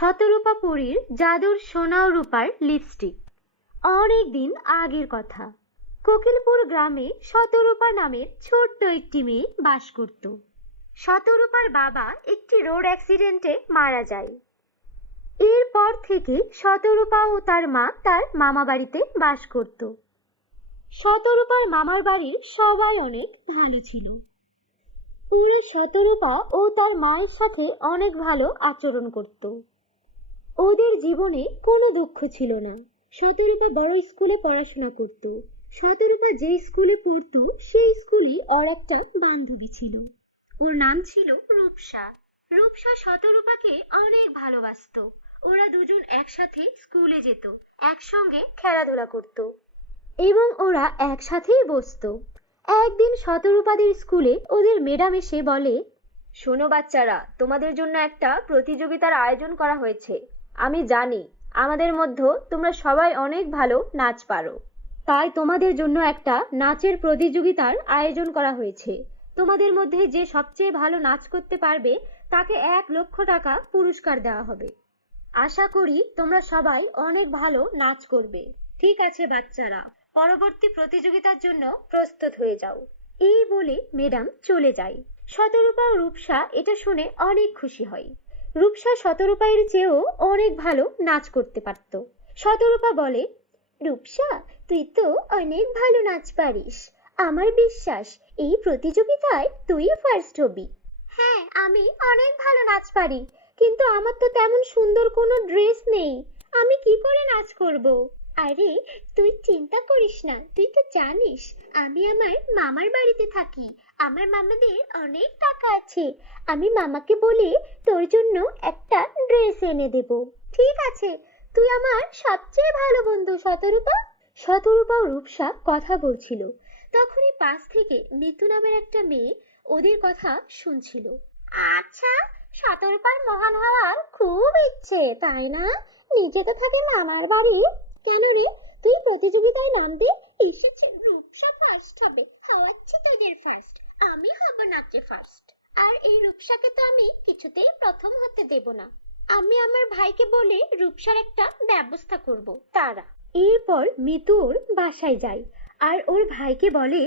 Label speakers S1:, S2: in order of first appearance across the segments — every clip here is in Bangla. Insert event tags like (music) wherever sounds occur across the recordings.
S1: শতরূপা পুরীর জাদুর সোনা রূপার লিপস্টিক অনেক দিন আগের কথা। কোকিলপুর গ্রামে শতরূপা নামের ছোট্ট একটি মেয়ে বাস করত। শতরূপার বাবা একটি রোড অ্যাক্সিডেন্টে মারা যায়। এরপর থেকে শতরূপা ও তার মা তার মামা বাড়িতে বাস করত। শতরূপার মামার বাড়ির সবাই অনেক ভালো ছিল। পুরো শতরূপা ও তার মায়ের সাথে অনেক ভালো আচরণ করত। ওদের জীবনে কোনো দুঃখ ছিল না। শতরূপা বড় স্কুলে পড়াশোনা করত। শতরূপা যে স্কুলে পড়তো, সেই স্কুলই ওর একটা বান্ধবী ছিল। ওর নাম ছিল রূপসা। রূপসা শতরূপাকে অনেক ভালোবাসতো। ওরা দুজন একসাথে স্কুলে যেত, একসঙ্গে খেলাধুলা করত এবং ওরা একসাথেই বসতো। একদিন শতরূপাদের স্কুলে ওদের ম্যাডাম এসে বলে, শোনো বাচ্চারা, তোমাদের জন্য একটা প্রতিযোগিতার আয়োজন করা হয়েছে। আমি জানি, আমাদের মধ্যে তোমরা সবাই অনেক ভালো নাচ পারো। তাই তোমাদের জন্য একটা নাচের প্রতিযোগিতার আয়োজন করা হয়েছে। তোমাদের মধ্যে যে সবচেয়ে ভালো নাচ করতে পারবে, তাকে এক লক্ষ টাকা পুরস্কার দেওয়া হবে। আশা করি তোমরা সবাই অনেক ভালো নাচ করবে। ঠিক আছে, বাচ্চারা। পরবর্তী প্রতিযোগিতার জন্য প্রস্তুত হয়ে যাও। এই বলে ম্যাডাম চলে যায়। শতরূপা ও রূপসা এটা শুনে অনেক খুশি হয়। রূপসা শতরূপায়ের চেয়েও অনেক ভালো নাচ করতে পারত। শতরূপা বলে, রূপসা, তুই তো অনেক ভালো নাচ পারিস। আমার বিশ্বাস, এই প্রতিযোগিতায় তুই ফার্স্ট হবি। হ্যাঁ আমি অনেক ভালো নাচ পারি, কিন্তু আমার তো তেমন সুন্দর কোনো ড্রেস নেই। আমি কি করে নাচ করব? আরে, তুই চিন্তা করিস না, তুই তো জানিস, আমি আমার মামার বাড়িতে থাকি আমার মামাদের অনেক টাকা আছে। আমি মামাকে বলে তোর জন্য একটা ড্রেস এনে দেব। ঠিক আছে, তুই আমার সবচেয়ে ভালো বন্ধু শতরূপা। শতরূপা ও রূপসা কথা বলছিল। তখনই পাশ থেকে মিতু নামের একটা মেয়ে ওদের কথা শুনছিল। আচ্ছা শতরূপার মহান হওয়ার খুব ইচ্ছে, তাই না? নিজে তো থাকে মামার বাড়ি। কেন রে, তুই প্রতিযোগিতায় নামবি? এসেছে রূপসা ফার্স্ট হবে। হওয়াচ্ছি তোদের ফার্স্ট আমি হব নাচে ফার্স্ট আর এই রূপসাকে তো আমি কিছুতেই প্রথম হতে দেব না। আমি আমার ভাইকে বলে রূপসার একটা ব্যবস্থা করব তারা। এরপর মিতু ওর বাসায় যায় আর ওর ভাইকে বলে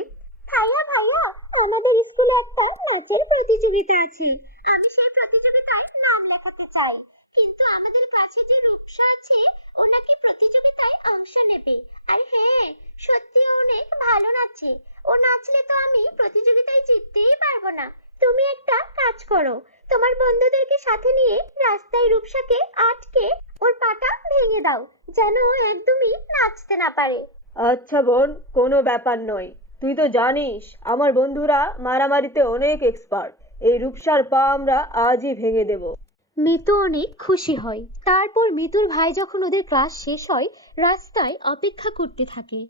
S1: ভাইয়া ভাইয়া আমাদের স্কুলে একটা নাচের প্রতিযোগিতা আছে। আমি সেই প্রতিযোগিতায় নাম লেখাতে চাই। কিন্তু আমাদের কাছে যে রূপসা আছে, ও নাকি প্রতিযোগিতায় অংশ নেবে। আর হ্যাঁ সত্যি অনেক ভালো নাচে। ও নাচলে তো আমি প্রতিযোগিতায় জিততেই পারব না। তুমি একটা কাজ করো, তোমার বন্ধুদেরকে সাথে নিয়ে রাস্তায় রূপসাকে আটকে ওর পাটা ভেঙে দাও, যেন একদমই নাচতে না পারে।
S2: আচ্ছা বোন, কোনো ব্যাপার নয়। তুই তো জানিস, আমার বন্ধুরা মারামারিতে অনেক এক্সপার্ট এই রূপসার পা আমরা আজই ভেঙে দেব।
S1: মিতু অনেক খুশি হয়। তারপর মিতুর ভাই যখন ওদের ক্লাস শেষ হয়, রাস্তায় অপেক্ষা করতে থাকে।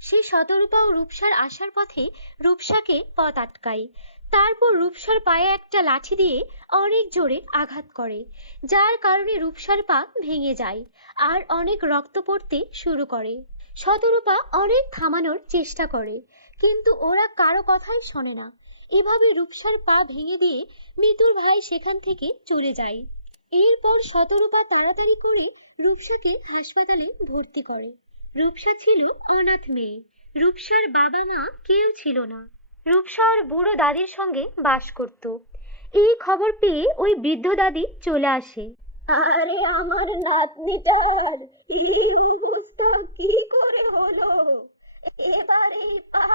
S1: সে শতরূপা ও রূপসার আসার পথে রূপসাকে পথ আটকায়। তারপর রূপসার পায়ে একটা লাঠি দিয়ে অনেক জোরে আঘাত করে, যার কারণে রূপসার পা ভেঙে যায় আর অনেক রক্ত পড়তে শুরু করে। শতরূপা অনেক থামানোর চেষ্টা করে, কিন্তু ওরা কারও কথাই শোনে না। এভাবে রূপসার পা ভেঙে দিয়ে মিতুর ভাই সেখান থেকে চলে যায়। এরপর শতরূপা তাড়াতাড়ি করে রূপসাকে হাসপাতালে ভর্তি করে। রূপসা ছিল অনাথ মেয়ে। রূপসার বাবা মা কেউ ছিল না। রূপসা ওর বুড়ো দাদির সঙ্গে বাস করত। এই খবর পেয়ে ওই বৃদ্ধ দাদি চলে আসে।
S2: আরে আমার নাতনিটার, এই অবস্থা কি করে হলো? এবারে পা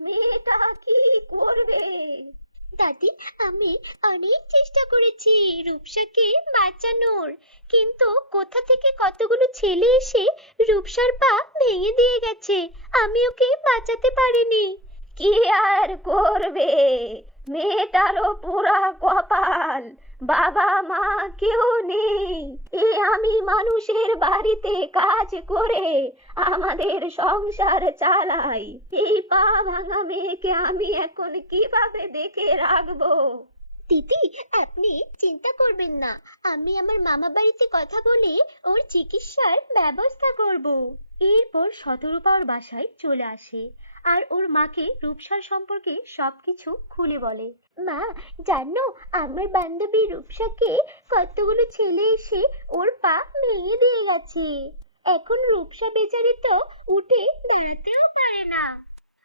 S2: মেয়েটা কি করবে?
S1: দাদি আমি অনেক চেষ্টা করেছি রূপসাকে বাঁচানোর। কিন্তু কোথা থেকে কতগুলো ছেলে এসে রূপসার পা ভেঙে দিয়ে গেছে, আমি ওকে বাঁচাতে পারিনি।
S2: কি আর করবে? মেয়েটারও পুরা কপাল। বাবা মা কেউ নেই। এ আমি মানুষের বাড়িতে কাজ করে আমাদের সংসার চালাই। এই পা ভাঙা মেয়েকে আমি এখন কীভাবে দেখে রাখব?
S1: দিদি, আপনি চিন্তা করবেন না। আমি আমার মামা বাড়িতে কথা বলে ওর চিকিৎসার ব্যবস্থা করব। এরপর শতরূপা ওর বাসায় চলে আসে। আর ওর মাকে রূপসার সম্পর্কে সবকিছু খুলে বলে।
S2: মা, জানো, আমার বান্ধবী রূপসাকে কতগুলো ছেলে এসে ওর পা ভেঙে দিয়ে গেছে। এখন রূপসা বেচারি তো উঠে দাঁড়াতেও পারে না।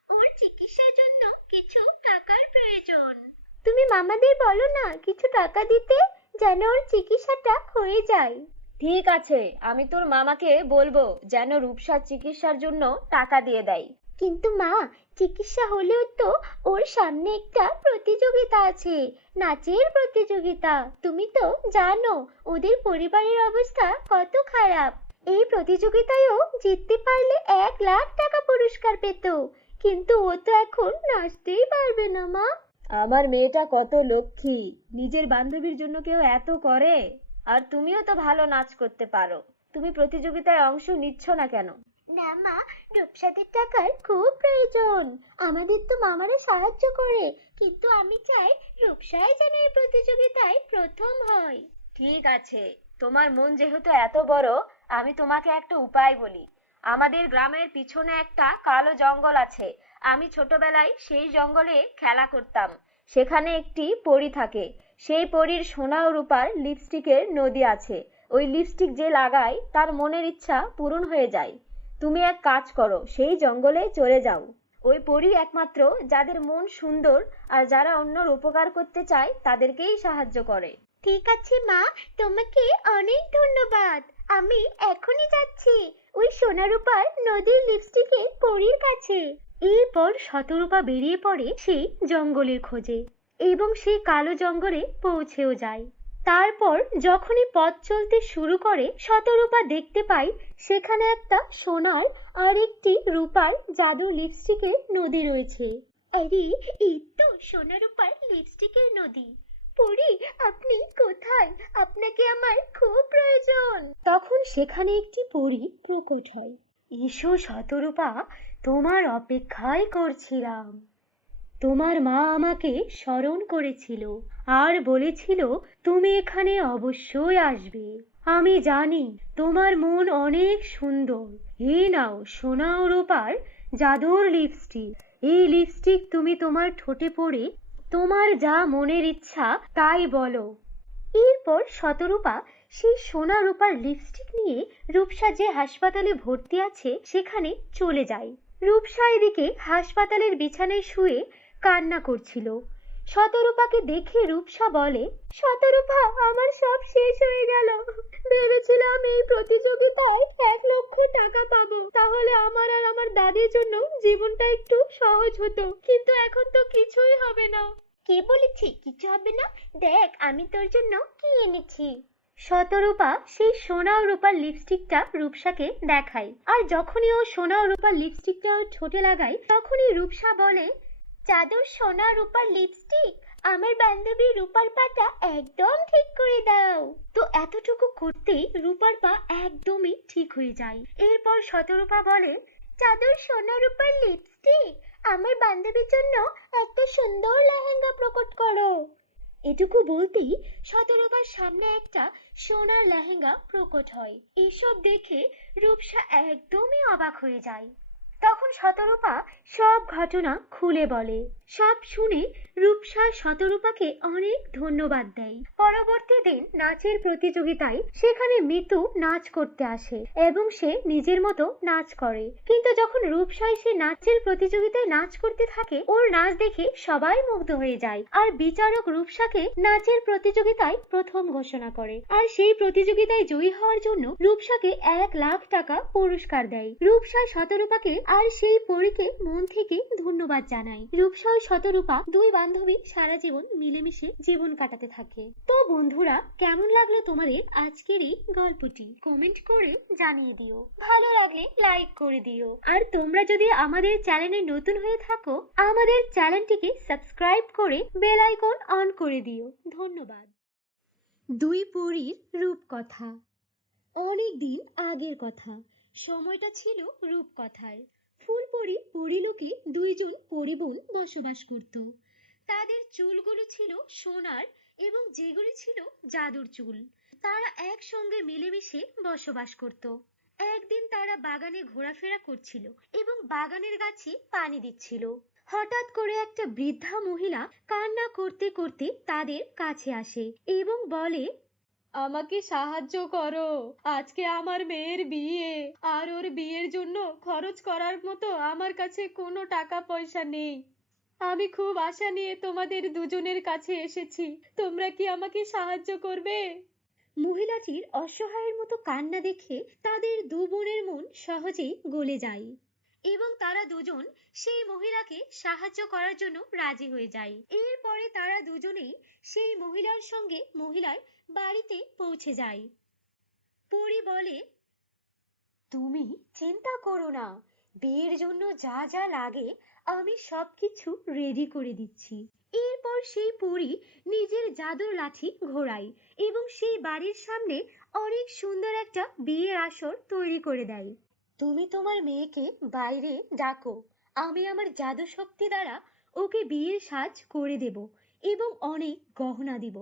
S2: ওর চিকিৎসার জন্য কিছু টাকার প্রয়োজন। তুমি মামাদের বলো না, কিছু টাকা দিতে যেন ওর চিকিৎসাটা হয়ে যায়।
S3: ঠিক আছে, আমি তোর মামাকে বলব যেন রূপসার চিকিৎসার জন্য টাকা দিয়ে দেয়।
S2: কিন্তু মা, চিকিৎসা হলেও তো ওর সামনে একটা প্রতিযোগিতা আছে, নাচের প্রতিযোগিতা। তুমি তো জানো, ওদের পরিবারের অবস্থা কত খারাপ। এই প্রতিযোগিতায়ও জিততে পারলে এক লাখ টাকা পুরস্কার পেত। কিন্তু ও তো এখন নাচতেই পারবে না, মা।
S3: আমার মেয়েটা কত লক্ষ্মী, নিজের বান্ধবীর জন্য কেউ এত করে। আর তুমিও তো ভালো নাচ করতে পারো। তুমি প্রতিযোগিতায় অংশ নিচ্ছ না কেন?
S2: না, মা, রূপসাদের টাকার খুব প্রয়োজন। আমাদের তো মামারা সাহায্য করে, কিন্তু আমি চাই রূপসাই যেন এই প্রতিযোগিতায় প্রথম হয়
S3: ঠিক আছে, তোমার মন যেহেতু এত বড়, আমি তোমাকে একটা উপায় বলি। আমাদের গ্রামের পিছনে একটা কালো জঙ্গল আছে, আমি ছোটবেলায় সেই জঙ্গলে খেলা করতাম। সেখানে একটি পরী থাকে, সেই পরীর সোনা ও রূপার লিপস্টিকের নদী আছে। ওই লিপস্টিক যে লাগায় তার মনের ইচ্ছা পূরণ হয়ে যায়। তুমি এক কাজ করো সেই জঙ্গলে চলে যাও। ওই পরী একমাত্র যাদের মন সুন্দর আর যারা অন্যর উপকার করতে চায় তাদেরকেই সাহায্য করে।
S2: ঠিক আছে মা তোমাকে অনেক ধন্যবাদ। আমি এখনই যাচ্ছি। ওই সোনারূপার নদীর লিপস্টিকের পরীর কাছে।
S1: এরপর শতরূপা বেরিয়ে পড়ে সেই জঙ্গলের খোঁজে এবং সেই কালো জঙ্গলে পৌঁছেও যায়। তারপর যখনই পথ চলতে শুরু করে, শতরূপা দেখতে পাই, সেখানে একটা সোনার আর একটি রূপার জাদু লিপস্টিকের নদী রয়েছে।
S2: আরে এই তো সোনারূপার লিপস্টিকের নদী। পরি, আপনি কোথায়? আপনাকে আমার খুব প্রয়োজন।
S1: তখন সেখানে একটি পরী প্রকট হয়। এসো শতরূপা, তোমার অপেক্ষায় করছিলাম। তোমার মা আমাকে স্মরণ করেছিল। আর বলেছিল, তুমি এখানে অবশ্যই আসবে। আমি জানি তোমার মন অনেক সুন্দর। এই নাও সোনা ও রূপার জাদুর লিপস্টিক এই লিপস্টিক তুমি তোমার ঠোঁটে পরে তোমার যা মনের ইচ্ছা তাই বলো। এরপর শতরূপা সেই সোনা রূপার লিপস্টিক নিয়ে রূপসা যে হাসপাতালে ভর্তি আছে সেখানে চলে যায়। রূপসা এদিকে হাসপাতালের বিছানায় শুয়ে কান্না করছিল। শতরূপাকে দেখে রূপসা বলে
S2: শতরূপা আমার সব শেষ হয়ে গেল। ভেবেছিলাম এই প্রতিযোগিতায় এক লক্ষ টাকা পাবো। তাহলে আমার আর আমার দাদির জন্য জীবনটা একটু সহজ হতো। কিন্তু এখন তো কিছুই হবে না। কে বলেছি? কিছু হবে না? দেখ আমি তোর জন্য কি এনেছি।
S1: শতরূপা সেই সোনা ও রূপার লিপস্টিকটা রূপসাকে দেখায়। আর যখনই ও সোনা ও রূপার লিপস্টিকটা ঠোঁটে লাগায় তখনই রূপসা বলে
S2: জাদুর সোনা রূপার লিপস্টিক আমার বান্ধবী রূপার পাটা একদম ঠিক করে দাও।
S1: তো এতটুকু করতেই রূপার পা একদমই ঠিক হয়ে যায়। এরপর শতরূপা বলে,
S2: জাদুর সোনা রূপার লিপস্টিক আমার বান্ধবীর জন্য একটা সুন্দর লেহেঙ্গা প্রকট করো।
S1: এটুকু বলতেই শতরূপার সামনে একটা সোনার লেহেঙ্গা প্রকট হয়। এসব দেখে রূপসা একদমই অবাক হয়ে যায়। তখন শতরূপা সব ঘটনা খুলে বলে, সব শুনে রূপসা শতরূপাকে অনেক ধন্যবাদ দেয়। পরবর্তী দিন নাচের প্রতিযোগিতায় সেখানে মিতু নাচ করতে আসে এবং সে নিজের মতো নাচ করে। কিন্তু যখন রূপসা সে নাচের প্রতিযোগিতায় নাচ করতে থাকে, ওর নাচ দেখে সবাই মুগ্ধ হয়ে যায়। আর বিচারক রূপসাকে নাচের প্রতিযোগিতায় প্রথম ঘোষণা করে। আর সেই প্রতিযোগিতায় জয়ী হওয়ার জন্য রূপসাকে এক লাখ টাকা পুরস্কার দেয়। রূপসা শতরূপাকে আর সেই পরীকে মন থেকে ধন্যবাদ জানায় রূপসা ও শতরূপা দুই বান্ধবী সারা জীবন মিলেমিশে জীবন কাটাতে থাকে। তো বন্ধুরা, কেমন লাগল তোমাদের আজকের এই গল্পটি? কমেন্ট করে জানিয়ে দিও। ভালো লাগলে লাইক করে দিও। আর তোমরা যদি আমাদের চ্যানেলে নতুন হয়ে থাকো, আমাদের চ্যানেলটিকে সাবস্ক্রাইব করে বেল আইকন অন করে দিও। ধন্যবাদ। দুই পরীর রূপকথা। অনেক দিন আগের কথা। সময়টা ছিল রূপকথার। ফুলপরি, পরিলোকে দুইজন পরিবোন বসবাস করত। তাদের চুলগুলো ছিল সোনার এবং যেগুলি ছিল জাদুর চুল। তারা একসঙ্গে মিলেমিশে বসবাস করত। একদিন তারা বাগানে ঘোরাফেরা করছিল এবং বাগানের গাছে পানি দিচ্ছিল। হঠাৎ করে একটা বৃদ্ধা মহিলা কান্না করতে করতে তাদের কাছে আসে এবং বলে আমাকে সাহায্য করো। আজকে আমার মেয়ের বিয়ে। আর ওর বিয়ের জন্য খরচ করার মতো আমার কাছে কোনো টাকা পয়সা নেই। আমি খুব আশা নিয়ে তোমাদের দুজনের কাছে এসেছি। তোমরা কি আমাকে সাহায্য করবে? মহিলাটির অসহায়ের মতো কান্না দেখে তাদের দু বোনের মন সহজেই গলে যায়। এবং তারা দুজন সেই মহিলাকে সাহায্য করার জন্য রাজি হয়ে যায়। এরপরে তারা দুজনেই সেই মহিলার সঙ্গে মহিলার বাড়িতে পৌঁছে যায়। পরি বলে, তুমি চিন্তা করো না, বিয়ের জন্য যা যা লাগে আমি সবকিছু রেডি করে দিচ্ছি। এরপর সেই পরী নিজের জাদুর লাঠি ঘোরায় এবং সেই বাড়ির সামনে অনেক সুন্দর একটা বিয়ের আসর তৈরি করে দেয়। তুমি তোমার মেয়েকে বাইরে ডাকো। আমি আমার জাদু শক্তি দ্বারা ওকে বিয়ের সাজ করে দেব এবং অনেক গহনা দিব।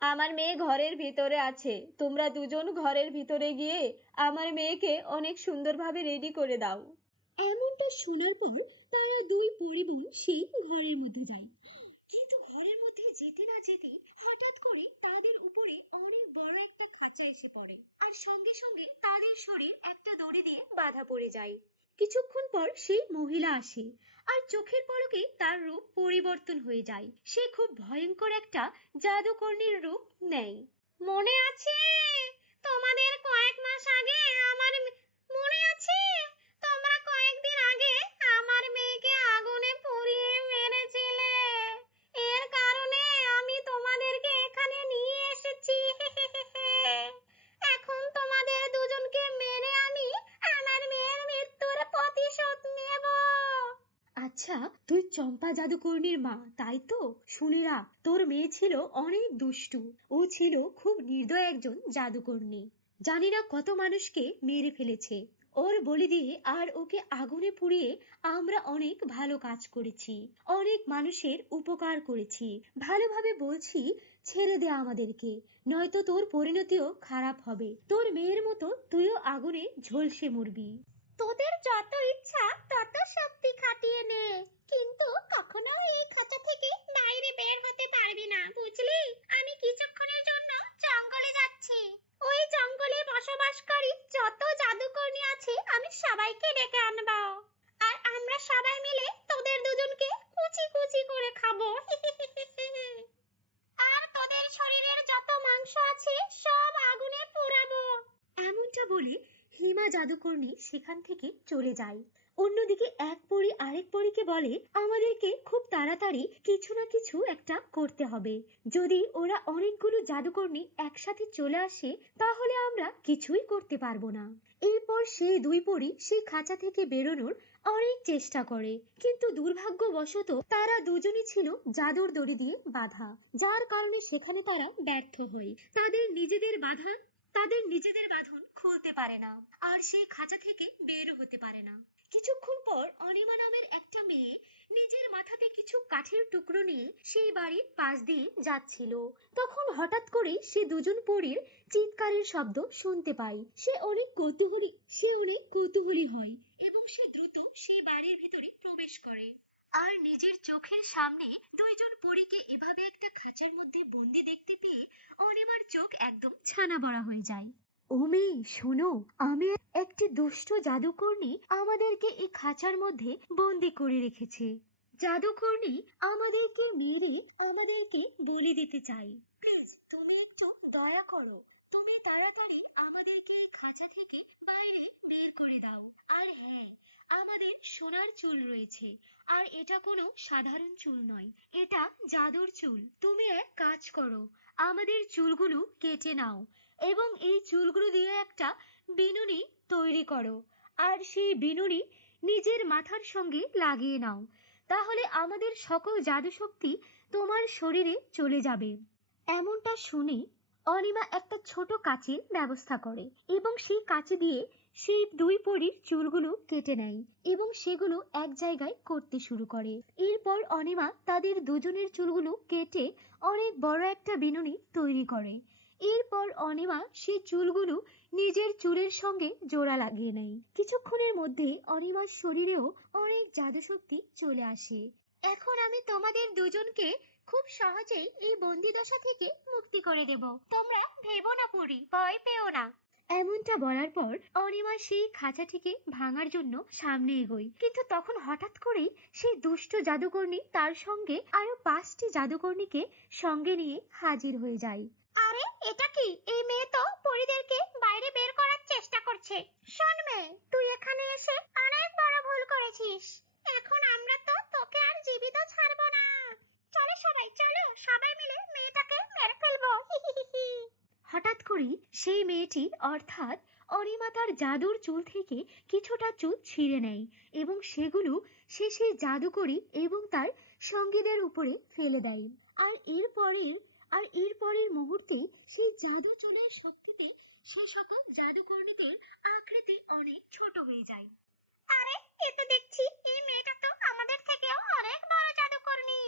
S1: আমার মেয়ে ঘরের ভিতরে আছে। তোমরা দুজন ঘরের ভিতরে গিয়ে আমার মেয়েকে অনেক সুন্দরভাবে রেডি করে দাও। এমনটা শোনার পর তারা দুই পরিবোন সেই ঘরের মধ্যে যায়। কিন্তু ঘরের মধ্যে যেতে না যেতে হঠাৎ করে তাদের উপরে অনেক বড় একটা খাঁচা এসে পড়ে। আর সঙ্গে সঙ্গে তাদের শরীর একটা দড়ি দিয়ে বাঁধা পড়ে যায়। কিছুক্ষণ পর সেই মহিলা আসে আর চোখের পলকে তার রূপ পরিবর্তন হয়ে যায়। সে খুব ভয়ঙ্কর একটা জাদুকর্ণীর রূপ নেয়। মনে আছে? তোমাদের কয়েক মাস আগে আমার চম্পা জাদুকর্ণীর মা, তাই তো? শুনে রাখ, তোর মেয়ে ছিল অনেক দুষ্টু। ও ছিল খুব নির্দয় একজন জাদুকর্ণী। জানি না কত মানুষকে মেরে ফেলেছে। ওর বলি দিয়ে আর ওকে আগুনে পুড়িয়ে আমরা অনেক ভালো কাজ করেছি। অনেক মানুষের উপকার করেছি। ভালোভাবে বলছি, ছেড়ে দে আমাদেরকে। নয়তো তোর পরিণতিও খারাপ হবে। তোর মেয়ের মতো তুইও আগুনে ঝলসে মরবি। তোদের যত ইচ্ছা তত শক্তি খাটিয়ে নে। কিন্তু কখনো এই খাঁচা থেকে বাইরে বের হতে পারবি না, বুঝলি? আমি কিছুক্ষণের জন্য জঙ্গলে যাচ্ছি। ওই জঙ্গলে বসবাসকারী যত জাদুকর্ণী আছে, আমি সবাইকে ডেকে আনব। আর আমরা সবাই মিলে তোদের দুজনকে কুচি কুচি করে খাব। (laughs) আর তোদের শরীরের যত মাংস আছে, সব আগুনে পোড়াবো। এমনটা বলে হিমা জাদুকর্ণী সেখান থেকে চলে যায়। অন্যদিকে এক পরী আরেক পরীকে বলে, আমাদেরকে খুব তাড়াতাড়ি কিছু না কিছু একটা করতে হবে। যদি ওরা অনেকগুলো জাদুকর্ণী একসাথে চলে আসে, তাহলে আমরা কিছুই করতে পারব না। এরপর সেই দুই পরী সেই খাঁচা থেকে বেরোনোর অনেক চেষ্টা করে। কিন্তু দুর্ভাগ্যবশত তারা দুজনই ছিল জাদুর দড়ি দিয়ে বাঁধা, যার কারণে সেখানে তারা ব্যর্থ হয়। তাদের নিজেদের বাধা তাদের নিজেদের বাঁধন খুলতে পারে না, আর সেই খাঁচা থেকে বের হতে পারে না। কিছুক্ষণ পর অনিমা নামের একটা মেয়ে নিজের মাথাতে কিছু কাঠের টুকরো নিয়ে সেই বাড়ির পাশ দিয়ে যাচ্ছিল। তখন হঠাৎ করে সে দুজন পরীর চিৎকারের শব্দ শুনতে পায়। সে অনেক কৌতূহলী, সে অনেক কৌতূহলী হয় এবং সে দ্রুত সেই বাড়ির ভিতরে প্রবেশ করে। আর নিজের চোখের সামনে দুইজন পরীকে এভাবে একটা খাঁচার মধ্যে বন্দি দেখতে পেয়ে অনিমার চোখ একদম ছানা বড়া হয়ে যায়। ও শোনো, আমি একটি দুষ্ট জাদুকর্ণী আমাদেরকে এই খাঁচার মধ্যে বন্দি করে রেখেছে। জাদুকর্ণী আমাদেরকে মেরে আমাদেরকে বলি দিতে চাই। প্লিজ, তুমি একটু দয়া করো। তুমি তাড়াতাড়ি আমাদেরকে এই খাঁচা থেকে বাইরে বের করে দাও। আর হ্যাঁ আমাদের সোনার চুল রয়েছে। আর এটা কোনো সাধারণ চুল নয়, এটা জাদুর চুল। তুমি এক কাজ করো, আমাদের চুলগুলো কেটে নাও। এবং এই চুলগুলো দিয়ে একটা বিনুনি তৈরি করো। আর সেই বিনুনি নিজের মাথার সঙ্গে লাগিয়ে নাও। তাহলে আমাদের সকল জাদুশক্তি তোমার শরীরে চলে যাবে। এমনটা শুনে অনিমা একটা ছোট কাঁচির ব্যবস্থা করে এবং সেই কাঁচি দিয়ে সেই দুই পরীর চুলগুলো কেটে নেয় এবং সেগুলো এক জায়গায় করতে শুরু করে। এরপর অনিমা তাদের দুজনের চুলগুলো কেটে অনেক বড় একটা বিনুনি তৈরি করে। এরপর অনিমা সেই চুলগুলো নিজের চুলের সঙ্গে জোড়া লাগিয়ে নেয়। কিছুক্ষণের মধ্যে অনিমার শরীরেও অনেক জাদুশক্তি চলে আসে। এখন আমি তোমাদের দুজনকে খুব সহজেই এই বন্দিদশা থেকে মুক্তি করে দেব। তোমরা ভেবো না পড়ি ভয় পেও না। এমনটা বলার পর অনিমা সেই খাঁচাটিকে ভাঙার জন্য সামনে এগোয়। কিন্তু তখন হঠাৎ করেই সেই দুষ্ট জাদুকর্ণী তার সঙ্গে আরও পাঁচটি জাদুকর্ণীকে সঙ্গে নিয়ে হাজির হয়ে যায়। আরে, এটা কি? এই মেয়ে তো পরিদেরকে বাইরে বের করার চেষ্টা করছে। শোন মেয়ে, তুই এখানে এসে অনেক বড় ভুল করেছিস। এখন আমরা তো তোকে আর জীবিত না। চলো সবাই চলো, সবাই মিলে মেয়েটাকে মেরে ফেলব। (laughs) হঠাৎ করেই সেই মেয়েটি, অর্থাৎ অনিমা তার জাদুর চুল থেকে কিছুটা চুল ছিঁড়ে নেয় এবং সেগুলো সে সেই জাদুকরি এবং তার সঙ্গীদের উপরে ফেলে দেয়। আর এরপরের আর এরপরের মুহূর্তে সেই জাদু চুলের শক্তিতে সে সকল জাদুকর্ণীদের আকৃতি অনেক ছোট হয়ে যায়। আরে, এ তো দেখছি, এই মেয়েটা তো আমাদের থেকেও অনেক বড় জাদুকর্ণী।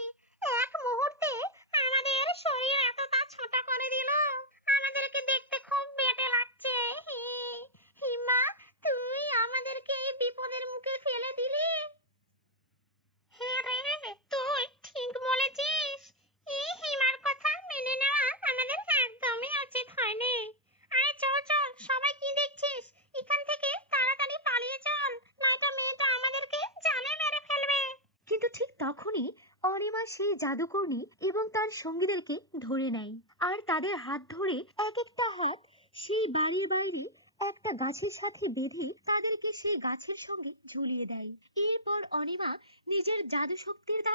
S1: তখনই অনিমা সেই জাদুকর্ণী এবং তার সঙ্গীদেরকে ধরে নেয়। আর তাদের হাত ধরে এক একটা হাত সেই বাড়ির বাইরে একটা গাছের সাথে বেঁধে তাদেরকে সেই গাছের সঙ্গে ঝুলিয়ে দেয়। এরপর অনিমা নিজের জাদু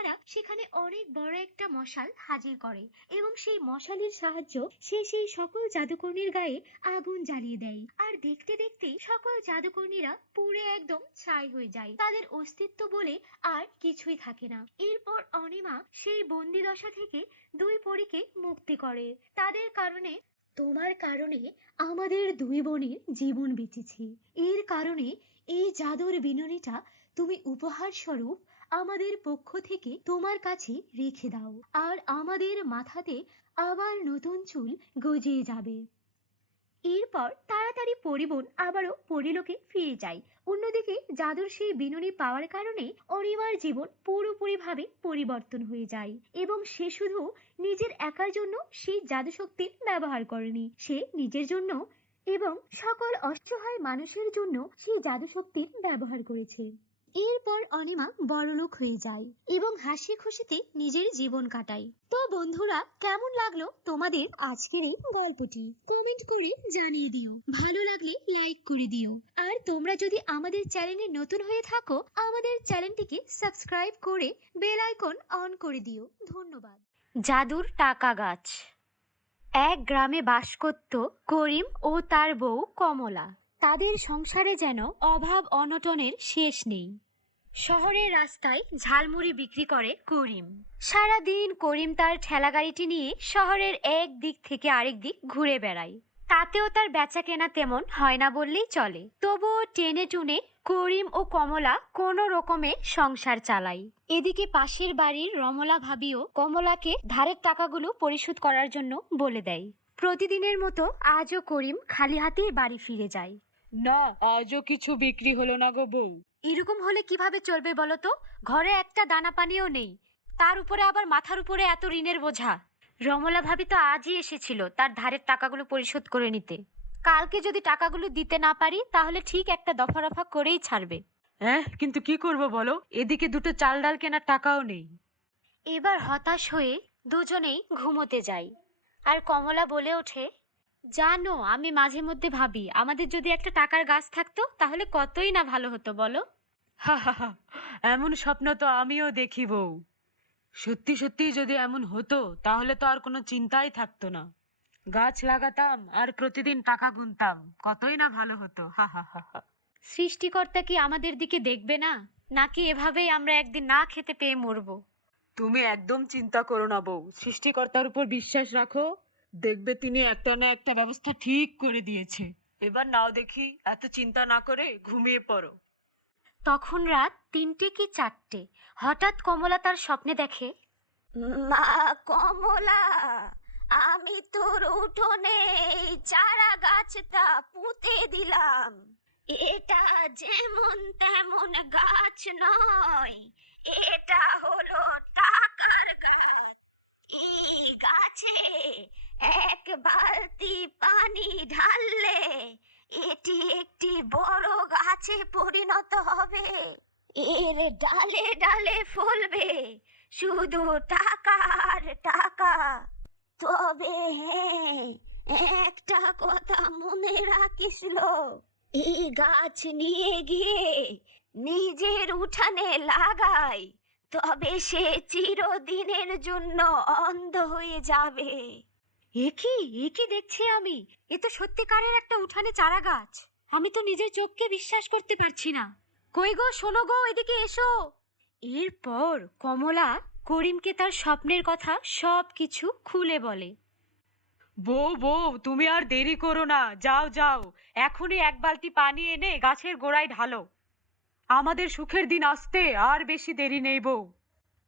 S1: দ্বারা সেখানে অনেক বড় একটা মশাল হাজির করে এবং সেই মশালের সাহায্য সে সেই সকল জাদুকর্ণীর গায়ে আগুন জ্বালিয়ে দেয়। আর দেখতে দেখতে সকল জাদুকর্ণীরা পুড়ে একদম ছাই হয়ে যায়। তাদের অস্তিত্ব বলে আর কিছুই থাকে না। এরপর অনিমা সেই বন্দি দশা থেকে দুই পরীকে মুক্তি করে। তাদের কারণে, তোমার কারণে আমাদের দুই বোনের জীবন বেঁচেছে। এর কারণে এই জাদুর বিনুনিটা তুমি উপহার স্বরূপ আমাদের পক্ষ থেকে তোমার কাছে রেখে দাও। আর আমাদের মাথাতে আবার নতুন চুল গজিয়ে যাবে। এরপর তাড়াতাড়ি পরিবন আবারও পরিলোকে ফিরে যায়। অন্যদিকে জাদুর সেই বিনুনি পাওয়ার কারণে অনিমার জীবন পুরোপুরিভাবে পরিবর্তন হয়ে যায় এবং সে শুধু নিজের একার জন্য সেই জাদুশক্তির ব্যবহার করেনি। সে নিজের জন্য এবং সকল অসহায় মানুষের জন্য সেই জাদুশক্তির ব্যবহার করেছে। এরপর অনিমা বড়লোক হয়ে যায় এবং হাসি খুশিতে নিজের জীবন কাটায়। তো বন্ধুরা, কেমন লাগল তোমাদের আজকের এই গল্পটি? কমেন্ট করে জানিয়ে দিও। ভালো লাগলে লাইক করে দিও। আর তোমরা যদি আমাদের চ্যানেলে নতুন হয়ে থাকো, আমাদের চ্যানেলটিকে সাবস্ক্রাইব করে বেল আইকন অন করে দিও। ধন্যবাদ। জাদুর টাকা গাছ। এক গ্রামে বাস করত করিম ও তার বউ কমলা। তাদের সংসারে যেন অভাব অনটনের শেষ নেই। শহরের রাস্তায় ঝালমুড়ি বিক্রি করে করিম। সারাদিন করিম তার ঠেলাগাড়িটি নিয়ে শহরের এক দিক থেকে আরেক দিক ঘুরে বেড়ায়। তাতেও তার বেচা কেনা তেমন হয় না বললেই চলে। তবুও টেনে টুনে করিম ও কমলা কোনো রকমে সংসার চালায়। এদিকে পাশের বাড়ির রমলা ভাবিও কমলাকে ধারের টাকাগুলো পরিশোধ করার জন্য বলে দেয়। প্রতিদিনের মতো আজও করিম খালি হাতেই বাড়ি ফিরে যায়।
S4: না আজও কিছু বিক্রি হলো না গো বউ।
S1: এরকম হলে কীভাবে চলবে বলো তো? ঘরে একটা দানা পানিও নেই। তার উপরে আবার মাথার উপরে এত ঋণের বোঝা। রমলা ভাবি তো আজই এসেছিল তার ধারের টাকাগুলো পরিশোধ করে নিতে। কালকে যদি টাকাগুলো দিতে না পারি তাহলে ঠিক একটা দফা রফা করেই ছাড়বে।
S4: হ্যাঁ কিন্তু কি করব বলো? এদিকে দুটো চাল ডাল কেনার টাকাও নেই।
S1: এবার হতাশ হয়ে দুজনেই ঘুমোতে যাই। আর কমলা বলে ওঠে জানো আমি মাঝে মধ্যে ভাবি আমাদের যদি একটা টাকার গাছ থাকতো তাহলে কতই না ভালো হতো বলো?
S4: হা হা হা এমন স্বপ্ন তো আমিও দেখি বউ। সত্যি সত্যি যদি এমন হতো তাহলে তো আর কোনো চিন্তাই থাকতো না। গাছ লাগাতাম আর প্রতিদিন টাকা গুনতাম কতই না ভালো হতো হা হা হা হা।
S1: সৃষ্টিকর্তা কি আমাদের দিকে দেখবে না? নাকি এভাবেই আমরা একদিন না খেতে পেয়ে মরবো?
S4: তুমি একদম চিন্তা করো না বউ সৃষ্টিকর্তার উপর বিশ্বাস রাখো। দেখবে তিনি একটা না একটা ব্যবস্থা ঠিক করে দিয়েছে। এবার নাও দেখি এত চিন্তা না করে ঘুমিয়ে পড়ো।
S1: তখন রাত তিনটে কি চারটে? হঠাৎ কমলা তার স্বপ্নে দেখে।
S2: মা কমলা আমি তোর উঠোনে এই চারা গাছটা পুঁতে দিলাম। এটা যেমন তেমন গাছ নয় এটা হলো টাকার গাছ। এই গাছে এক বালতি পানি ঢাললে এটি একটি বড় গাছে পরিণত হবে। এর ডালে ডালে ফলবে শুধু টাকা আর টাকা। তবে হ্যাঁ একটা কথা মনে রাখিস এই গাছ নিয়ে গিয়ে নিজের উঠানে লাগাই, তবে সে চিরদিনের জন্য অন্ধ হয়ে যাবে।
S1: এ কি? এ কি দেখছি আমি? এ তো সত্যিকারের একটা উঠানে চারা গাছ। আমি তো নিজের চোখকে বিশ্বাস করতে পারছি না। কই গো শোনো গো এদিকে এসো। এরপর কমলা করিমকে তার স্বপ্নের কথা সব কিছু খুলে বলে।
S4: বউ বউ তুমি আর দেরি করো না। যাও যাও। এখনই এক বালতি পানি এনে গাছের গোড়ায় ঢালো। আমাদের সুখের দিন আসতে আর বেশি দেরি নেই বউ।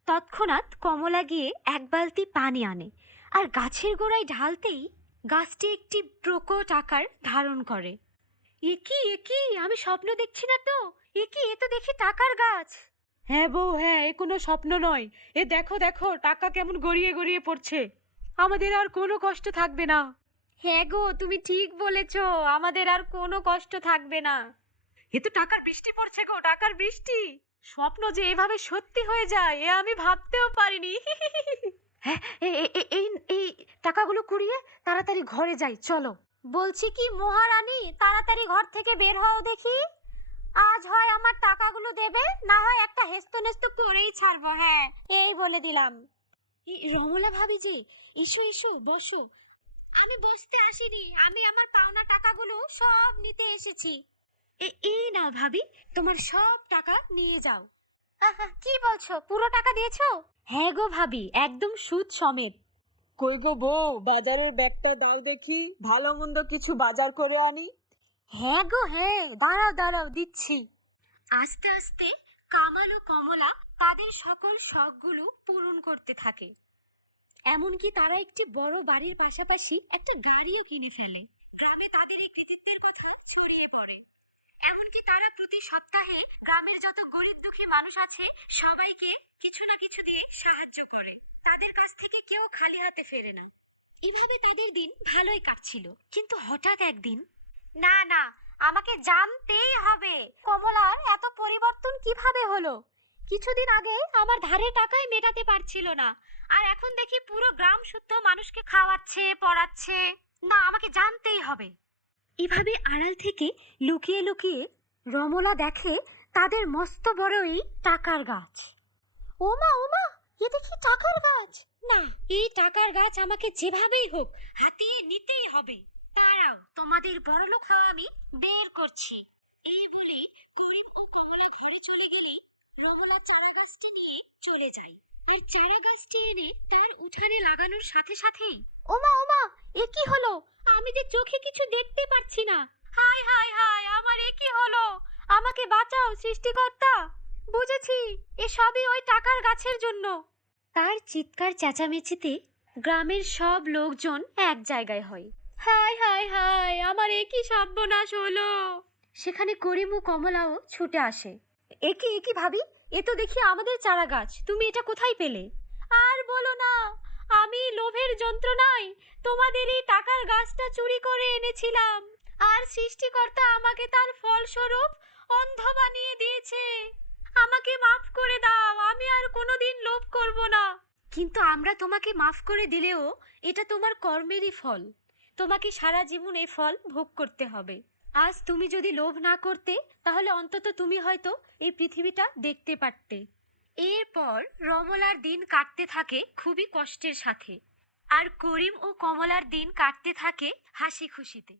S1: তৎক্ষণাৎ কমলা গিয়ে এক বালতি পানি আনে। আর গাছের গোড়ায় ঢালতেই গাছটি একটি প্রকট আকার ধারণ করে। একি একি আমি স্বপ্ন দেখছি না তো? একি এ তো দেখি টাকার গাছ।
S4: হ্যাঁ বউ হ্যাঁ এ কোনো স্বপ্ন নয়। এ দেখো দেখো টাকা কেমন গড়িয়ে গড়িয়ে পড়ছে। আমাদের আর কোনো কষ্ট থাকবে না।
S1: হ্যাঁ গো তুমি ঠিক বলেছ আমাদের আর কোনো কষ্ট থাকবে না।
S4: এ তো টাকার বৃষ্টি পড়ছে গো টাকার বৃষ্টি। স্বপ্ন যে এভাবে সত্যি হয়ে যায় এ আমি ভাবতেও পারিনি। (laughs)
S1: হ্যাঁ এই এই টাকাগুলো কুড়িয়ে তাড়াতাড়ি ঘরে যাই চলো। বলছি কি মহারানী তাড়াতাড়ি ঘর থেকে বের হও দেখি। আজ হয় আমার টাকাগুলো দেবে না হয় একটা হেস্ত নেস্ত করেই ছাড়বো হ্যাঁ এই বলে দিলাম। এই রমলা ভাবি যে এসো এসো বসো। আমি বসতে আসিনি আমি আমার পাওনা টাকাগুলো সব নিতে এসেছি। এ- এই নাও ভাবি তোমার সব টাকা নিয়ে যাও। কি বলছো পুরো টাকা দিয়েছ? হ্যাঁ গো ভাবি একদম সুদ সমেত।
S5: কই গো বউ বাজারের ব্যাগটা দাও দেখি ভালো মন্দ কিছু বাজার করে আনি।
S1: হ্যাঁ গো হ্যাঁ দাঁড়াও দাঁড়াও দিচ্ছি। আস্তে আস্তে কামাল ও কমলা তাদের সকল শখগুলো পূরণ করতে থাকে। এমনকি তারা একটি বড় বাড়ির পাশাপাশি একটা গাড়িও কিনে ফেলে। গ্রামে তাদের এই কৃতিত্বের কথা ছড়িয়ে পড়ে এমনকি তারা প্রতি সপ্তাহে গ্রামের যত গরিব দুঃখী মানুষ আছে, সবাইকে কিছু না কিছু দিয়ে সাহায্য করে। তাদের কাছ থেকে কেউ খালি হাতে ফেরে না। এভাবে তাদের দিন ভালোই কাটছিল। কিন্তু হঠাৎ একদিন না না, আমাকে জানতেই হবে। কমলার এত পরিবর্তন কীভাবে হলো? কিছুদিন আগে আমার ধারে টাকাই মেটাতে পারছিল না। আর এখন দেখি পুরো গ্রাম শুদ্ধ মানুষকে খাওয়াচ্ছে, পড়াচ্ছে। না, আমাকে জানতেই হবে। এভাবে আড়াল থেকে লুকিয়ে লুকিয়ে রমলা দেখে তাদের মস্ত বড় এই টাকার গাছ। ওমা ওমা এ দেখি টাকার গাছ। না এই টাকার গাছ আমাকে যেভাবেই হোক হাতিয়ে নিতেই হবে। দাঁড়াও তোমাদের বড়লোক হওয়া আমি বের করছি। এই বলে করিম ও কমলা ঘরে চলে গেলে রমলা চারা গাছটি নিয়ে চলে যায়। আর চারা গাছটি এনে তার উঠানে লাগানোর সাথে সাথেই ওমা ওমা এ কি হলো? আমি যে চোখে কিছু দেখতে পাচ্ছি না। হাই হাই হাই, আমার এ কি হলো? আমাকে বাঁচাও, সৃষ্টিকর্তা। বুঝেছি, এ সবই ওই টাকার গাছের জন্য। তার চিৎকার চেঁচামেচিতে গ্রামের সব লোকজন এক জায়গায় হয়। হাই হাই হাই, আমার একই সর্বনাশ হলো? সেখানে করিম, কমলাও ছুটে আসে। একি একি ভাবি? এ তো দেখি আমাদের চারা গাছ তুমি এটা কোথায় পেলে? আর বলো না, আমি লোভের যন্ত্রণায় তোমাদের এই টাকার গাছটা চুরি করে এনেছিলাম। আর সৃষ্টিকর্তা আমাকে তার ফলস্বরূপ অন্ধ বানিয়ে দিয়েছে। আমাকে মাফ করে দাও, আমি আর কোনোদিন লোভ করব না। কিন্তু আমরা তোমাকে মাফ করে দিলেও এটা তোমার কর্মেরই ফল। তোমাকে সারা জীবন এই ফল ভোগ করতে হবে। আজ তুমি যদি লোভ না করতে, তাহলে অন্তত তুমি হয়তো এই পৃথিবীটা দেখতে পারতে। এরপর রমলার দিন কাটতে থাকে খুবই কষ্টের সাথে। আর করিম ও কমলার দিন কাটতে থাকে হাসি খুশিতে